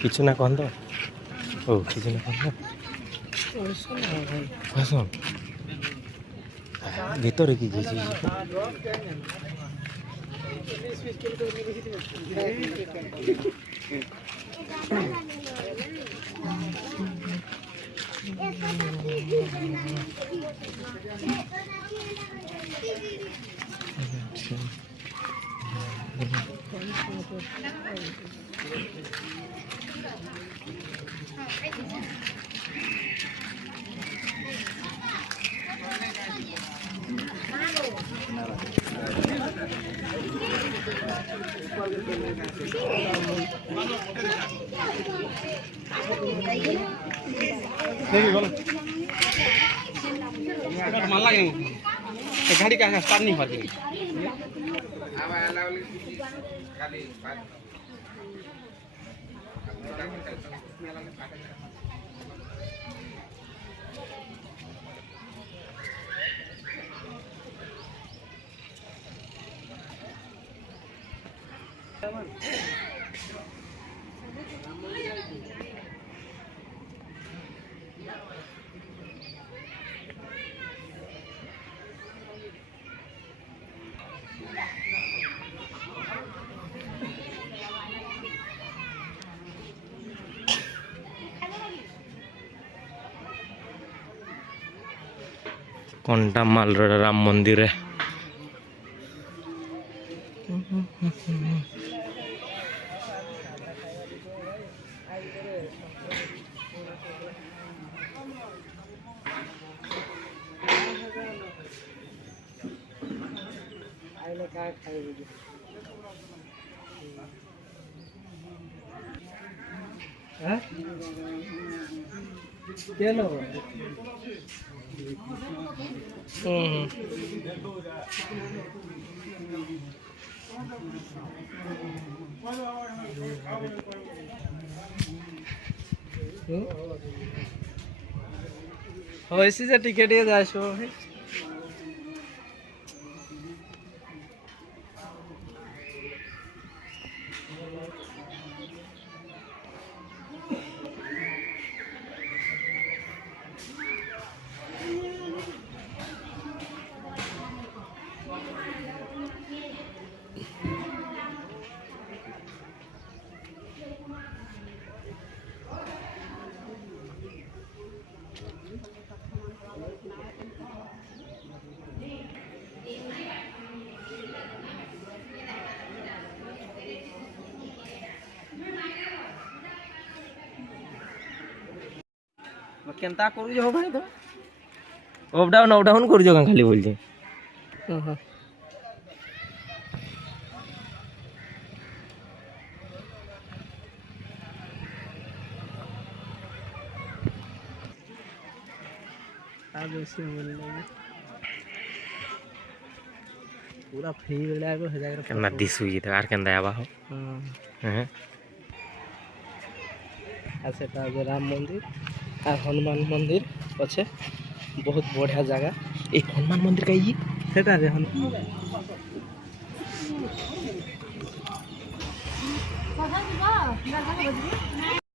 কিছু না কন তো ও কিছু না কন তো আসুন ভিতরে কি গেছি मान लगे गाड़ी का स्टार्ट नहीं होती कंटामाल राम मंदिर है ऐसी से टिकट ये जाए शो है केनता करू जो भाई तो अप डाउन कर जो खाली बोल पूरा फ्री मिला है केना दिस हुई तो आर केंदा आबा हो हैं अच्छा राम मंदिर और हनुमान मंदिर अच्छे बहुत बढ़िया जगह एक हनुमान मंदिर का ये सेटा रे हनुमान